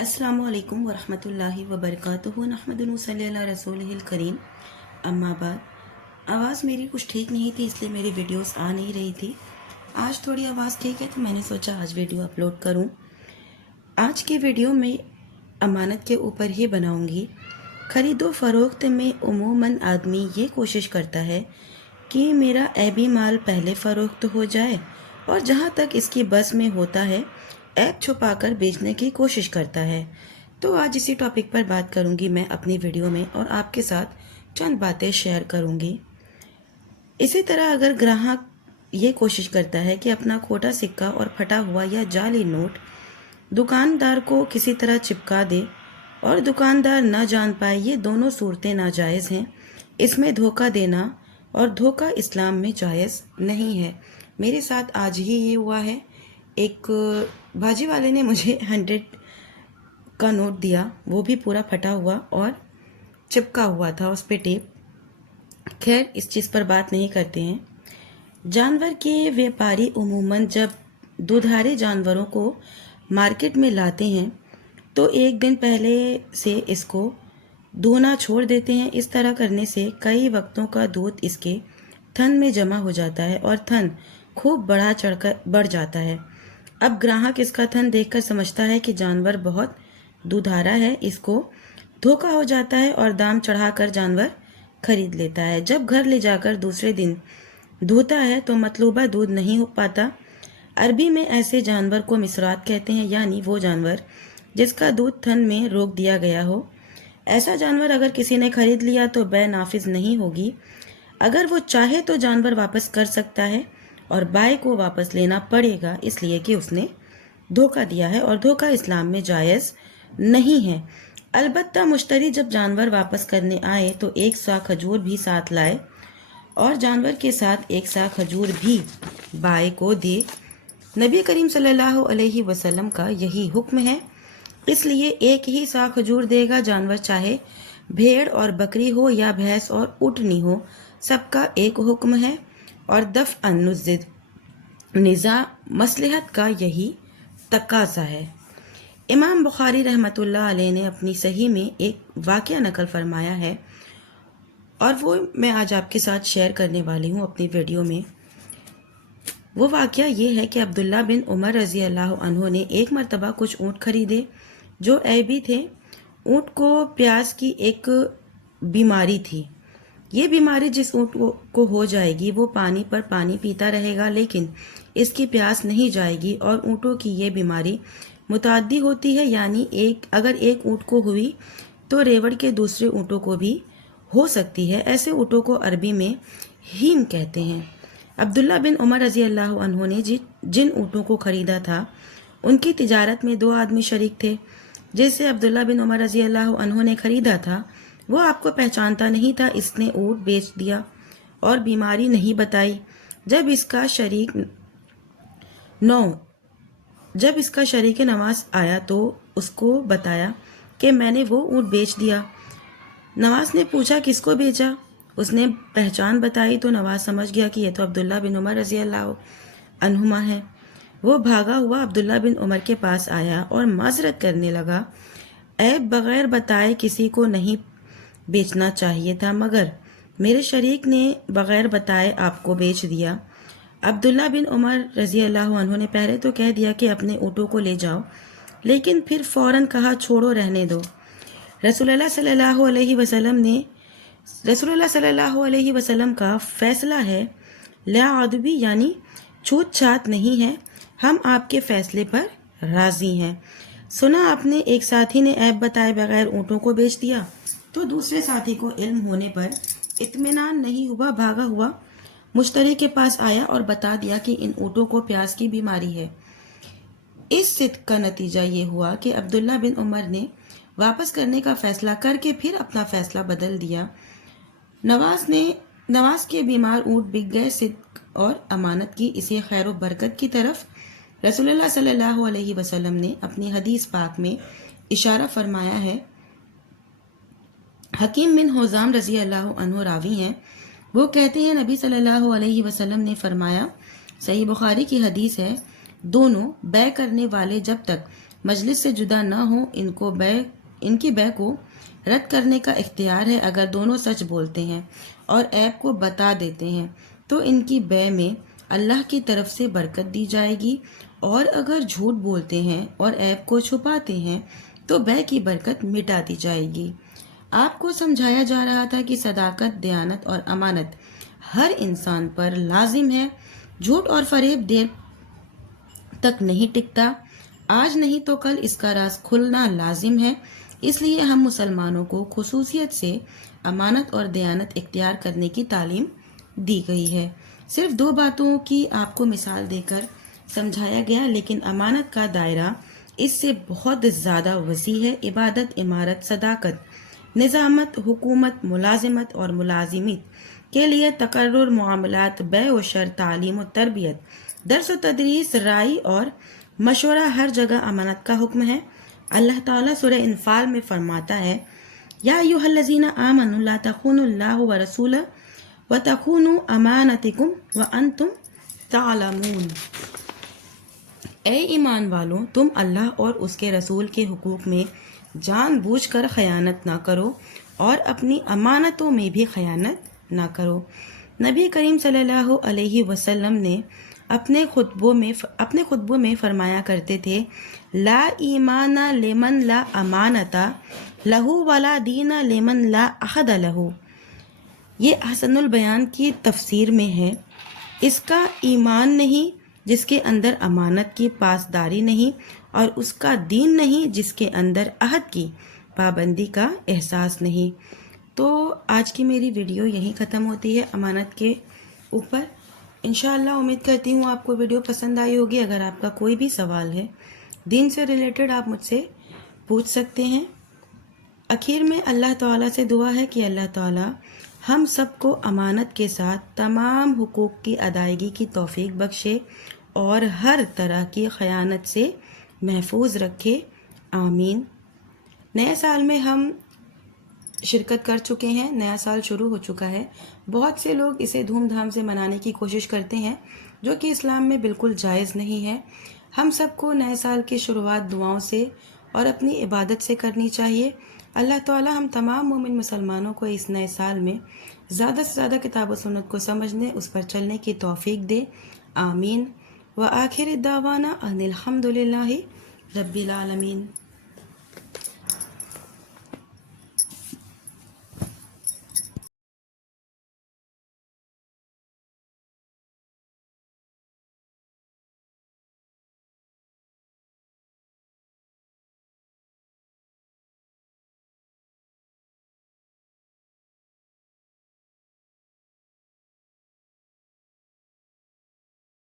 السلام علیکم ورحمۃ اللہ وبرکاتہ نحمد صلی اللہ رسول الکریم اما بعد۔ آواز میری کچھ ٹھیک نہیں تھی، اس لیے میری ویڈیوز آ نہیں رہی تھی۔ آج تھوڑی آواز ٹھیک ہے تو میں نے سوچا آج ویڈیو اپلوڈ کروں۔ آج کی ویڈیو میں امانت کے اوپر ہی بناؤں گی۔ خرید و فروخت میں عموماً آدمی یہ کوشش کرتا ہے کہ میرا عیبی مال پہلے فروخت ہو جائے، اور جہاں تک اس کی بس میں ہوتا ہے عیب چھپا کر بیچنے کی کوشش کرتا ہے۔ تو آج اسی ٹاپک پر بات کروں گی میں اپنی ویڈیو میں، اور آپ کے ساتھ چند باتیں شیئر کروں گی۔ اسی طرح اگر گراہک یہ کوشش کرتا ہے کہ اپنا کھوٹا سکہ اور پھٹا ہوا یا جعلی نوٹ دکاندار کو کسی طرح چپکا دے اور دکاندار نہ جان پائے، یہ دونوں صورتیں ناجائز ہیں۔ اس میں دھوکہ دینا اور دھوکہ اسلام میں جائز نہیں ہے۔ میرے ساتھ آج ہی یہ ہوا ہے۔ ایک بھاجی والے نے مجھے 100 کا نوٹ دیا، وہ بھی پورا پھٹا ہوا اور چپکا ہوا تھا اس پہ ٹیپ۔ خیر، اس چیز پر بات نہیں کرتے ہیں۔ جانور کے ویپاری عموماً جب دودھارے جانوروں کو مارکیٹ میں لاتے ہیں تو ایک دن پہلے سے اس کو دھونا چھوڑ دیتے ہیں۔ اس طرح کرنے سے کئی وقتوں کا دودھ اس کے تھن میں جمع ہو جاتا ہے اور تھن خوب بڑھ جاتا ہے۔ اب گراہک اس کا تھن دیکھ کر سمجھتا ہے کہ جانور بہت دودھارا ہے، اس کو دھوکہ ہو جاتا ہے اور دام چڑھا کر جانور خرید لیتا ہے۔ جب گھر لے جا کر دوسرے دن دھوتا ہے تو مطلوبہ دودھ نہیں ہو پاتا۔ عربی میں ایسے جانور کو مسرات کہتے ہیں، یعنی وہ جانور جس کا دودھ تھن میں روک دیا گیا ہو۔ ایسا جانور اگر کسی نے خرید لیا تو بے نافذ نہیں ہوگی۔ اگر وہ چاہے تو جانور واپس کر سکتا ہے اور بائع کو واپس لینا پڑے گا، اس لیے کہ اس نے دھوکہ دیا ہے، اور دھوکہ اسلام میں جائز نہیں ہے۔ البتہ مشتری جب جانور واپس کرنے آئے تو 1 سا کھجور بھی ساتھ لائے اور جانور کے ساتھ 1 سا کھجور بھی بائع کو دے۔ نبی کریم صلی اللہ علیہ وسلم کا یہی حکم ہے، اس لیے 1 ہی سا کھجور دے گا۔ جانور چاہے بھیڑ اور بکری ہو یا بھینس اور اونٹنی ہو، سب کا ایک حکم ہے، اور دفع نزاع مصلحت کا یہی تقاضا ہے۔ امام بخاری رحمۃ اللہ علیہ نے اپنی صحیح میں ایک واقعہ نقل فرمایا ہے، اور وہ میں آج آپ کے ساتھ شیئر کرنے والی ہوں اپنی ویڈیو میں۔ وہ واقعہ یہ ہے کہ عبداللہ بن عمر رضی اللہ عنہ نے ایک مرتبہ کچھ اونٹ خریدے جو عیبی تھے۔ اونٹ کو پیاس کی ایک بیماری تھی۔ یہ بیماری جس اونٹ کو ہو جائے گی وہ پانی پر پانی پیتا رہے گا، لیکن اس کی پیاس نہیں جائے گی۔ اور اونٹوں کی یہ بیماری متعدی ہوتی ہے، یعنی اگر ایک اونٹ کو ہوئی تو ریوڑ کے دوسرے اونٹوں کو بھی ہو سکتی ہے۔ ایسے اونٹوں کو عربی میں ہیم کہتے ہیں۔ عبداللہ بن عمر رضی اللہ عنہ نے جن اونٹوں کو خریدا تھا ان کی تجارت میں 2 آدمی شریک تھے۔ جسے عبداللہ بن عمر رضی اللہ عنہ نے خریدا تھا وہ آپ کو پہچانتا نہیں تھا، اس نے اونٹ بیچ دیا اور بیماری نہیں بتائی۔ جب اس کا شریک نواز آیا تو اس کو بتایا کہ میں نے وہ اونٹ بیچ دیا۔ نواز نے پوچھا کس کو بیچا؟ اس نے پہچان بتائی تو نواز سمجھ گیا کہ یہ تو عبداللہ بن عمر رضی اللہ عنہما ہے۔ وہ بھاگا ہوا عبداللہ بن عمر کے پاس آیا اور معذرت کرنے لگا، عیب بغیر بتائے کسی کو نہیں بیچنا چاہیے تھا، مگر میرے شریک نے بغیر بتائے آپ کو بیچ دیا۔ عبداللہ بن عمر رضی اللہ عنہ نے پہلے تو کہہ دیا کہ اپنے اونٹوں کو لے جاؤ، لیکن پھر فوراً کہا چھوڑو، رہنے دو۔ رسول اللہ صلی اللہ علیہ وسلم کا فیصلہ ہے، لا عدوی یعنی چھوت چھات نہیں ہے، ہم آپ کے فیصلے پر راضی ہیں۔ سنا آپ نے ایک ساتھی نے عیب بتائے بغیر اونٹوں کو بیچ دیا، تو دوسرے ساتھی کو علم ہونے پر اطمینان نہیں ہوا، بھاگا ہوا مشتری کے پاس آیا اور بتا دیا کہ ان اونٹوں کو پیاس کی بیماری ہے۔ اس صدق کا نتیجہ یہ ہوا کہ عبداللہ بن عمر نے واپس کرنے کا فیصلہ کر کے پھر اپنا فیصلہ بدل دیا۔ نواز کے بیمار اونٹ بک گئے۔ صدق اور امانت کی اسی خیر و برکت کی طرف رسول اللہ صلی اللہ علیہ وسلم نے اپنی حدیث پاک میں اشارہ فرمایا ہے۔ حکیم بن حزام رضی اللہ عنہ راوی ہیں، وہ کہتے ہیں نبی صلی اللہ علیہ وسلم نے فرمایا، صحیح بخاری کی حدیث ہے، دونوں بے کرنے والے جب تک مجلس سے جدا نہ ہوں، ان کی بے کو رد کرنے کا اختیار ہے۔ اگر دونوں سچ بولتے ہیں اور عیب کو بتا دیتے ہیں تو ان کی بے میں اللہ کی طرف سے برکت دی جائے گی، اور اگر جھوٹ بولتے ہیں اور عیب کو چھپاتے ہیں تو بے کی برکت مٹا دی جائے گی۔ آپ کو سمجھایا جا رہا تھا کہ صداقت، دیانت اور امانت ہر انسان پر لازم ہے۔ جھوٹ اور فریب دیر تک نہیں ٹکتا، آج نہیں تو کل اس کا راز کھلنا لازم ہے۔ اس لیے ہم مسلمانوں کو خصوصیت سے امانت اور دیانت اختیار کرنے کی تعلیم دی گئی ہے۔ صرف 2 باتوں کی آپ کو مثال دے کر سمجھایا گیا، لیکن امانت کا دائرہ اس سے بہت زیادہ وسیع ہے۔ عبادت، امارت، صداقت، نظامت، حکومت، ملازمت اور ملازمت کے لیے تقرر، معاملات، بیع و شر، تعلیم و تربیت، درس و تدریس، رائے اور مشورہ، ہر جگہ امانت کا حکم ہے۔ اللہ تعالیٰ سورہ انفال میں فرماتا ہے، یا ایھا الذین آمنوا لا تخونوا اللہ ورسولہ وتخونوا امانتکم وانتم تعلمون۔ اے ایمان والوں، تم اللہ اور اس کے رسول کے حقوق میں جان بوجھ کر خیانت نہ کرو اور اپنی امانتوں میں بھی خیانت نہ کرو۔ نبی کریم صلی اللہ علیہ وسلم نے اپنے خطبوں میں فرمایا کرتے تھے، لا ایمان لمن لا امانت لہ ولا دین لمن لا عہد لہ۔ یہ حسن البیان کی تفسیر میں ہے، اس کا ایمان نہیں جس کے اندر امانت کی پاسداری نہیں، اور اس کا دین نہیں جس کے اندر عہد کی پابندی کا احساس نہیں۔ تو آج کی میری ویڈیو یہیں ختم ہوتی ہے امانت کے اوپر۔ انشاءاللہ امید کرتی ہوں آپ کو ویڈیو پسند آئی ہوگی۔ اگر آپ کا کوئی بھی سوال ہے دین سے ریلیٹڈ، آپ مجھ سے پوچھ سکتے ہیں۔ آخر میں اللہ تعالیٰ سے دعا ہے کہ اللہ تعالیٰ ہم سب کو امانت کے ساتھ تمام حقوق کی ادائیگی کی توفیق بخشے اور ہر طرح کی خیانت سے محفوظ رکھے، آمین۔ نئے سال میں ہم شرکت کر چکے ہیں، نیا سال شروع ہو چکا ہے۔ بہت سے لوگ اسے دھوم دھام سے منانے کی کوشش کرتے ہیں، جو کہ اسلام میں بالکل جائز نہیں ہے۔ ہم سب کو نئے سال کی شروعات دعاؤں سے اور اپنی عبادت سے کرنی چاہیے۔ اللہ تعالی ہم تمام مومن مسلمانوں کو اس نئے سال میں زیادہ سے زیادہ کتاب و سنت کو سمجھنے، اس پر چلنے کی توفیق دے، آمین۔ وآخر دعوانا ان الحمد للہ رب العالمین۔